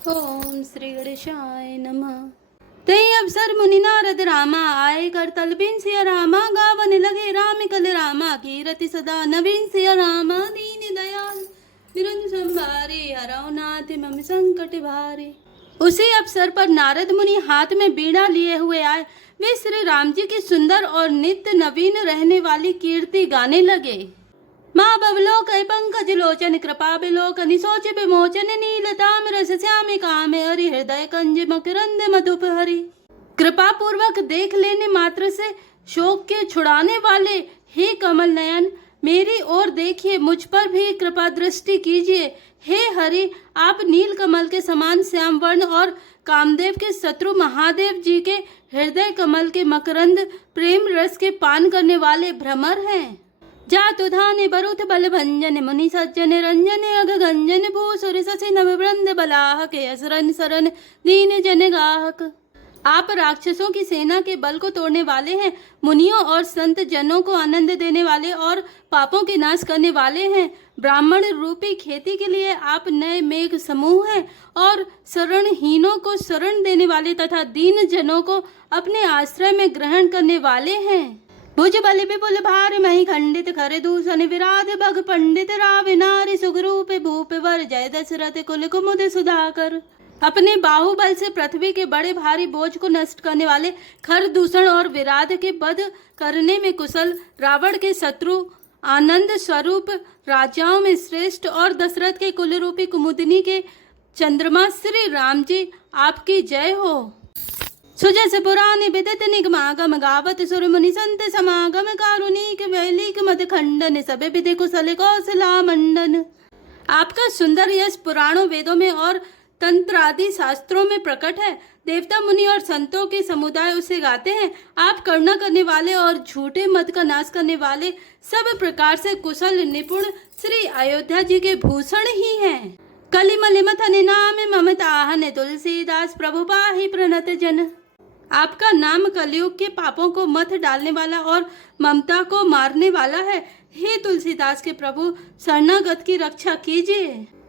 ओम श्री गणेशाय नमः। तई अवसर मुनि नारद रामा आए कर तलबिन सिया रामा गावन लगे राम कल रामा कीरति सदा नवीन सिया रामा दीन दयाल निरंजन संभारे हरौ नाथ मम संकट भारे। उसी अवसर पर नारद मुनि हाथ में बीड़ा लिए हुए आए। वे श्री राम जी की सुंदर और नित्य नवीन रहने वाली कीर्ति गाने लगे। माँ बवलोक पंकज लोचन कृपा बिलोकनि सोच विमोचन नीलताम रस श्याम काम हरि हृदय कंज मकरंद मधुप हरि। कृपा पूर्वक देख लेने मात्र से शोक के छुड़ाने वाले हे कमल नयन, मेरी ओर देखिए, मुझ पर भी कृपा दृष्टि कीजिए। हे हरि, आप नील कमल के समान श्याम वर्ण और कामदेव के शत्रु महादेव जी के हृदय कमल के मकरंद प्रेम रस के पान करने वाले भ्रमर हैं। जातु धाने बरुथ बल भंजन मुनि सज्जन रंजन अग गंजन भूसुर ससि नव वृंद बलाहक असरन सरन दीन जन गाहक। आप राक्षसों की सेना के बल को तोड़ने वाले हैं, मुनियों और संत जनों को आनंद देने वाले और पापों के नाश करने वाले हैं। ब्राह्मण रूपी खेती के लिए आप नए मेघ समूह हैं और शरणहीनों को शरण देने वाले तथा दीन जनों को अपने आश्रय में ग्रहण करने वाले हैं। भुज बलि विपुल भार मही खंडित खर दूषण विराध भग पंडित रावि नारी सुखरूप भूप वर जय दशरथ कुल कुमुद सुधाकर। अपने बाहुबल से पृथ्वी के बड़े भारी बोझ को नष्ट करने वाले, खर दूषण और विराध के वध करने में कुशल, रावण के शत्रु, आनंद स्वरूप, राजाओं में श्रेष्ठ और दशरथ के कुल रूपी कुमुदिनी के चंद्रमा श्री राम जी, आपकी जय हो। सुजस पुराण विदित निगमागम गावत सुर मुनि संत समागम कारुणिक वैलिक मद खंडन सब विधि कुशल कौशला मंडन। आपका सुंदर यश पुराणों, वेदों में और तंत्र आदि शास्त्रों में प्रकट है। देवता मुनि और संतों के समुदाय उसे गाते हैं। आप करुणा करने वाले और झूठे मत का नाश करने वाले, सब प्रकार से कुशल निपुण श्री अयोध्या जी के भूषण ही हैं। कलिमल मथन नाम ममताहन तुलसीदास प्रभु पाहि प्रणत जन। आपका नाम कलयुग के पापों को मथ डालने वाला और ममता को मारने वाला है। हे तुलसीदास के प्रभु, शरणागत की रक्षा कीजिए।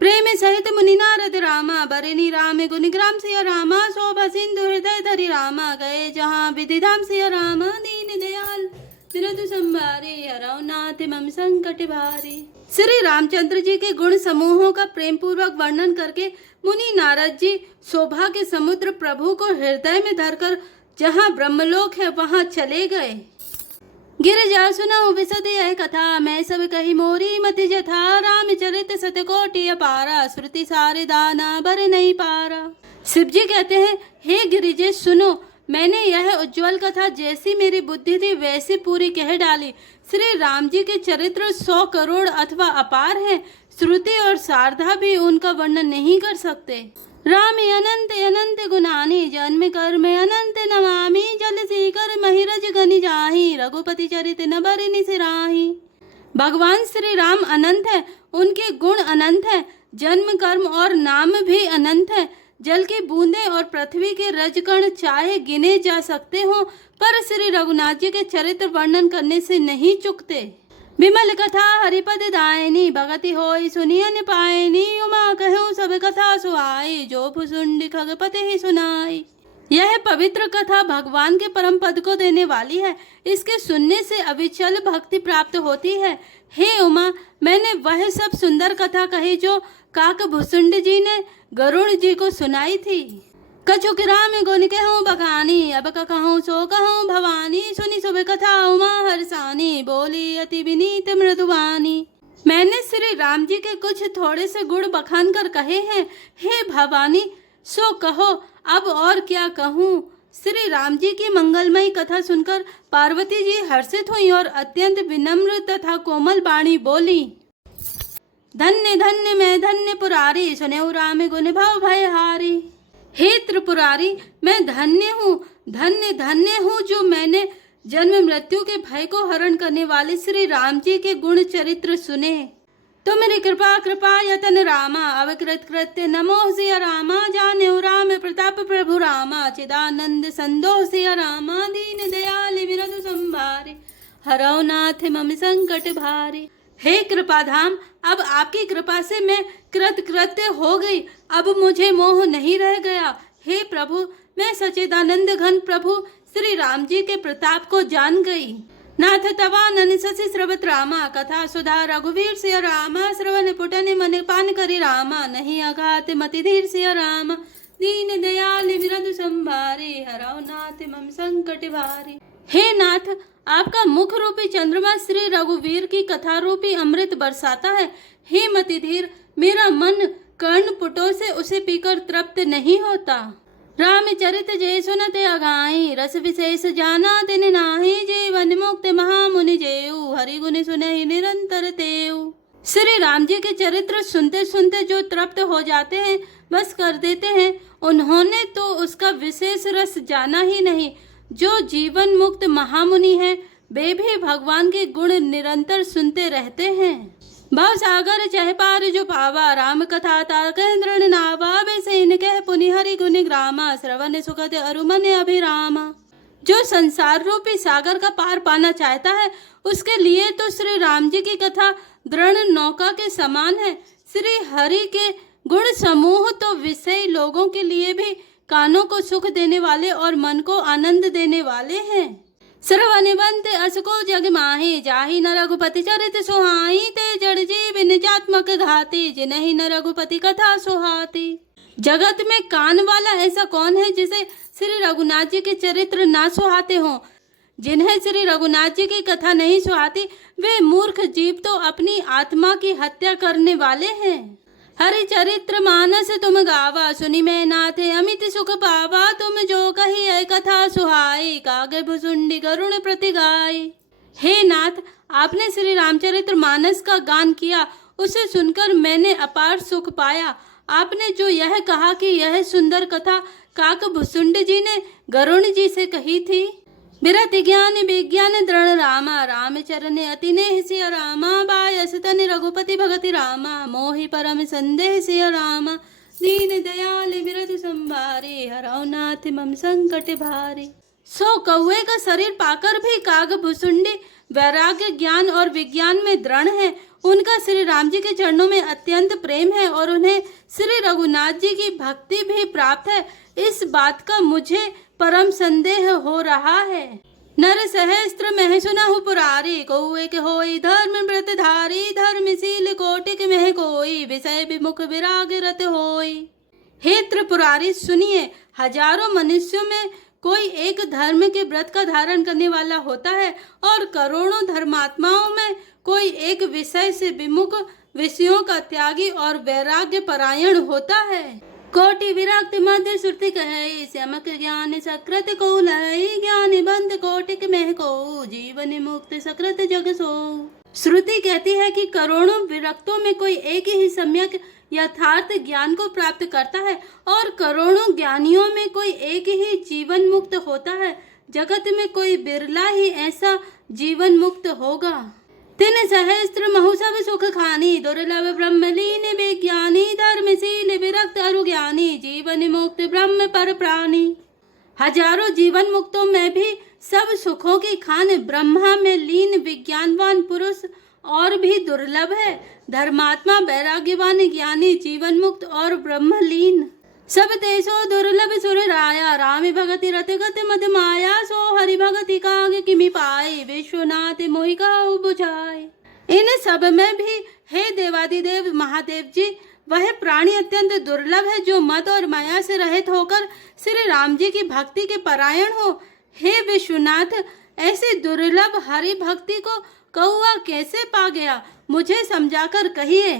प्रेम सहित मुनि नारद रामा बरनी राम गुणग्राम सिया रामा शोभा सिंधु हृदय धरि रामा गए जहाँ विधि धाम सिया रामा दीन दयाल बिरधु संभारे हरौ नाथ मम संकट भारे। श्री रामचंद्र जी के गुण समूहों का प्रेम पूर्वक वर्णन करके मुनि नारद जी शोभा के समुद्र प्रभु को हृदय में धरकर जहाँ ब्रह्मलोक है वहाँ चले गए। गिरजा सुनाओ विशद यह कथा, मैं सब कही मोरी मति जथा। रामचरित सतकोटि अपारा, श्रुति सारे दाना भर नहीं पारा। शिव जी कहते हैं, हे गिरिजे सुनो, मैंने यह उज्जवल कथा जैसी मेरी बुद्धि थी वैसी पूरी कह डाली। श्री राम जी के चरित्र 100 करोड़ अथवा अपार है। श्रुति और शारदा भी उनका वर्णन नहीं कर सकते। राम अनंत अनंत गुणानी, जन्म कर्म अनंत नमामि। जल सीकर महिरज गनि जाहि, रघुपति चरित न बरनि सिराहि। भगवान श्री राम अनंत है, उनके गुण अनंत है, जन्म कर्म और नाम भी अनंत है। जल की बूंदें और पृथ्वी के रजकण चाहे गिने जा सकते हो, पर श्री रघुनाथ जी के चरित्र वर्णन करने से नहीं चुकते। विमल कथा हरिपद दायनी, भगति होई सुनियन पायनी। उमा कहूँ सब कथा सुहाई, जो भुसुंडी खगपति ही सुनाई। यह पवित्र कथा भगवान के परम पद को देने वाली है। इसके सुनने से अविचल भक्ति प्राप्त होती है। हे उमा, मैंने वह सब सुंदर कथा कही जो काक भुसुंड जी ने गरुड़ जी को सुनाई थी। कछु किराम गुण कहूँ बखानी, अब कहूँ सो कहूँ भवानी। सुनी शुभ कथा उमा हर्षानी, बोली अति विनीत मृदुवानी। मैंने श्री राम जी के कुछ थोड़े से गुण बखान कर कहे हैं। हे भवानी, सो कहो, अब और क्या कहूँ। श्री राम जी की मंगलमयी कथा सुनकर पार्वती जी हर्षित हुई और अत्यंत विनम्र तथा कोमल वाणी बोली। धन्य धन्य मैं धन्य पुरारी, सुनेऊ राम गुण भव भय हारी। हे त्रिपुरारी, मैं धन्य हूँ, धन्य धन्य हूँ जो मैंने जन्म मृत्यु के भय को हरण करने वाले श्री राम जी के गुण चरित्र सुने। तुम्हारी कृपा कृपा यतन रामा, अवकृत कृत्य नमो सिया रामा। जानेऊ राम प्रताप प्रभु रामा, चिदानंद संदोह सिया रामा। दीन दयाल विरधु संभारे, हरौ नाथ मम संकट भारे। हे कृपाधाम, अब आपकी कृपा से मैं कृतकृत्य हो गई, अब मुझे मोह नहीं रह गया। हे प्रभु, मैं सच्चिदानंद घन प्रभु श्री राम जी के प्रताप को जान गई। नाथ तवानन शशि श्रवत रामा, कथा सुधा रघुवीर सिय रामा, श्रवण पुटन मन पान करी रामा, नहीं अघात मति धीर सिय रामा, दीन दयाल विरधु संभारे, हरौ नाथ मम संकट भारे। हे नाथ, आपका मुख रूपी चंद्रमा श्री रघुवीर की कथा रूपी अमृत बरसाता है। हे मतिधीर, मेरा मन कर्ण पुटों से उसे पीकर तृप्त नहीं होता। रामचरित जय सुनते अगाई, रस विशेष जाना तिन नाही, जीवन मुक्त महामुनि जेऊ, हरि गुण सुनहि निरंतर तेऊ। श्री राम जी के चरित्र सुनते सुनते जो तृप्त हो जाते हैं, बस कर देते हैं, उन्होंने तो उसका विशेष रस जाना ही नहीं। जो जीवन मुक्त महामुनि हैं, वे भी भगवान के गुण निरंतर सुनते रहते हैं। भव सागर चह पार जो पावा, राम कथा ताकह दृढ़ नावा, वे सेन कह पुनि हरि गुण ग्रामा, श्रवण सुखद अरु मन अभिरामा। जो संसार रूपी सागर का पार पाना चाहता है, उसके लिए तो श्री राम जी की कथा दृढ़ नौका के समान है। श्री हरि के गुण समूह तो विषय लोगों के लिए भी कानों को सुख देने वाले और मन को आनंद देने वाले हैं। श्रवण बनते अस को जग माही, जाहि न रघुपति चरित सुहाई, ते जड़ जीव निजात्मक घाती, जिन्हि न रघुपति कथा सुहाती। जगत में कान वाला ऐसा कौन है जिसे श्री रघुनाथ जी के चरित्र ना सुहाते हों। जिन्हें श्री रघुनाथ जी की कथा नहीं सुहाती, वे मूर्ख जीव तो अपनी आत्मा की हत्या करने वाले हैं। हरि चरित्र मानस तुम गावा, सुनि मैं नाथ अमित सुख पावा, तुम जो कही है कथा सुहाई, कागे भुसुंडी करुण प्रति गाय। हे नाथ, आपने श्री रामचरित्र मानस का गान किया, उसे सुनकर मैंने अपार सुख पाया। आपने जो यह कहा कि यह सुंदर कथा काक भुसुंड जी ने गरुण जी से कही थी। बिरति ज्ञान विज्ञान दृढ़ रामा, राम चरण अति नेह सिय रामा, बायस तन रघुपति भगति रामा, मोहि परम संदेह सिय रामा, दीन दयाल विरधु संभारे, हरौ नाथ मम संकट भारे। सो कौवे का शरीर पाकर भी काग भुसुंडी वैराग्य ज्ञान और विज्ञान में दृढ़ है। उनका श्री राम जी के चरणों में अत्यंत प्रेम है और उन्हें श्री रघुनाथ जी की भक्ति भी प्राप्त है। इस बात का मुझे परम संदेह हो रहा है। नर सहस्त्र मह सुनहु पुरारी, कौए के होई धर्म व्रत धारी, धर्मशील कोटिक मह कोई, विषय विमुख विराग रत होई। हे त्रिपुरारी, सुनिए, हजारों मनुष्यों में कोई एक धर्म के व्रत का धारण करने वाला होता है और करोड़ों धर्मात्माओं में कोई एक विषय से विमुख, विषयों का त्यागी और वैराग्य परायण होता है। कोटि विरक्त मध्य श्रुति कहे, श्यामक ज्ञान सकृत को लय, ज्ञान बंद कोटिक मह को, जीवन मुक्त सकृत जग सो। श्रुति कहती है कि करोड़ों विरक्तों में कोई एक ही सम्यक यथार्थ ज्ञान को प्राप्त करता है और करोड़ों ज्ञानियों में कोई एक ही जीवन मुक्त होता है। जगत में कोई बिरला ही ऐसा जीवन मुक्त होगा। तिन सहस्त्र महु सब सुख खानी, दुर्लभ ब्रह्मलीन विज्ञानी, धर्मशील विरक्त अरु ज्ञानी, जीवन मुक्त ब्रह्म पर प्राणी। हजारों जीवन मुक्तों में भी सब सुखों की खान ब्रह्मा में लीन विज्ञानवान पुरुष और भी दुर्लभ है। धर्मात्मा वैराग्यवान ज्ञानी जीवन मुक्त और ब्रह्मलीन सब तेसो दुर्लभ सुर राया, राम भगति रत गत मद माया, सो हरि भगति काग किमि पाए, विश्वनाथ मोहि कहु बुझाए। इन सब में भी हे देवादिदेव महादेव जी, वह प्राणी अत्यंत दुर्लभ है जो मद और माया से रहित होकर श्री राम जी की भक्ति के परायण हो। हे विश्वनाथ, ऐसे दुर्लभ हरि भक्ति को कौआ कैसे पा गया, मुझे समझाकर कहिए।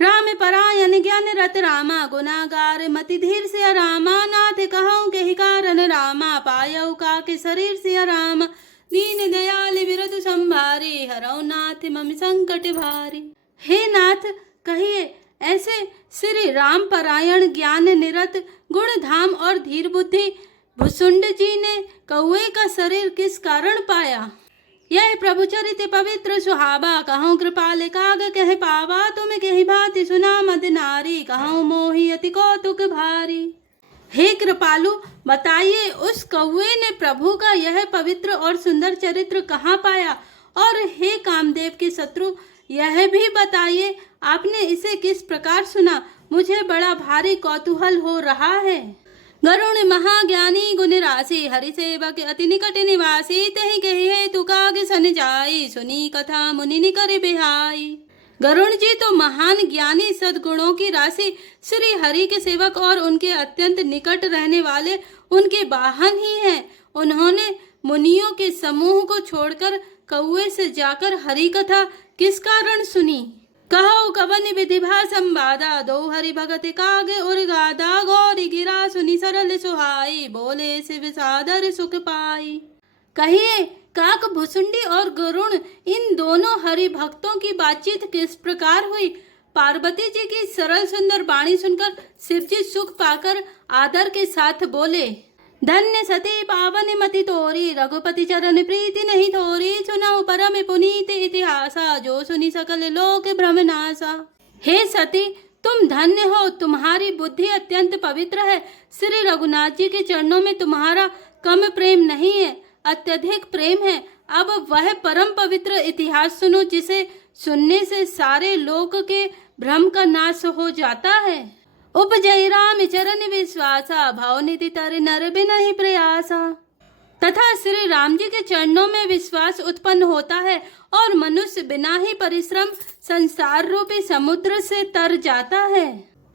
राम परायण ज्ञान रत रामा, गुनागार मति धीर सिय रामा, नाथ कहूँ के कारण रामा, पायऊ का के शरीर सिय रामा, दीन दयाल विरधु संभारे, हरौ नाथ मम संकट भारे। हे नाथ, कहिए, ऐसे श्री राम परायण ज्ञान निरत गुण धाम और धीर बुद्धि भुसुंड जी ने कौए का शरीर किस कारण पाया। यह प्रभु चरित पवित्र सुहावा, कहूँ कृपाल काग कह पावा, तुम कही भांति सुना मद नारी, कहूँ मोहि अति कौतुक भारी। हे कृपालु, बताइए उस कौए ने प्रभु का यह पवित्र और सुंदर चरित्र कहाँ पाया। और हे कामदेव के शत्रु, यह भी बताइए आपने इसे किस प्रकार सुना, मुझे बड़ा भारी कौतूहल हो रहा है। गरुण महाज्ञानी गुण राशि, हरि सेवक अति निकट निवासी, तहि कही है तुकागे सन जाई, सुनी कथा मुनि निकर बिहाई। गरुण जी तो महान ज्ञानी सद्गुणों की राशि, श्री हरि के सेवक और उनके अत्यंत निकट रहने वाले उनके वाहन ही हैं। उन्होंने मुनियों के समूह को छोड़कर कौए से जाकर हरि कथा किस कारण सुनी। कहो कवन विधिभा संवादा, दो हरि भगत कागे उर गादा, गौरी गिरा सुनी सरल सुहाई, बोले शिव सादर सुख पाई। कहिए काक भुसुंडी और गरुण इन दोनों हरि भक्तों की बातचीत किस प्रकार हुई। पार्वती जी की सरल सुंदर वाणी सुनकर शिवजी सुख पाकर आदर के साथ बोले, धन्य सती पावन मति तोरी, रघुपति चरण प्रीति नहीं थोरी, सुनाओ परम पुनीत इतिहासा, जो सुनी सकल लोक भ्रम नासा। हे सती तुम धन्य हो, तुम्हारी बुद्धि अत्यंत पवित्र है। श्री रघुनाथ जी के चरणों में तुम्हारा कम प्रेम नहीं है, अत्यधिक प्रेम है। अब वह परम पवित्र इतिहास सुनो, जिसे सुनने से सारे लोक के भ्रम का नाश हो जाता है। उपजय राम चरण विश्वासा, भाव निधि तर नर बिनहि प्रयासा। तथा श्री राम जी के चरणों में विश्वास उत्पन्न होता है और मनुष्य बिना ही परिश्रम संसार रूपी समुद्र से तर जाता है।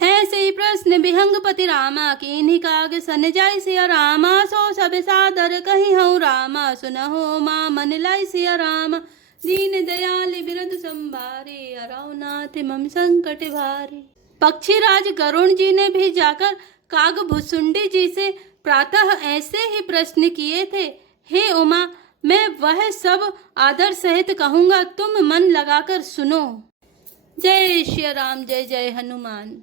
ऐसे ही प्रश्न विहंगपति रामा, कीन्ही काग सन जाय सिया रामा, सो सब सादर कही हूँ रामा, सुनहो माँ मन लाई सिया रामा, दीन दयाल बिरद संभारे, अराव नाथ मम संकट भारे। पक्षीराज गरुण जी ने भी जाकर काग भुसुंडी जी से प्रातः ऐसे ही प्रश्न किए थे। हे उमा, मैं वह सब आदर सहित कहूँगा, तुम मन लगाकर सुनो। जय श्री राम, जय जय हनुमान।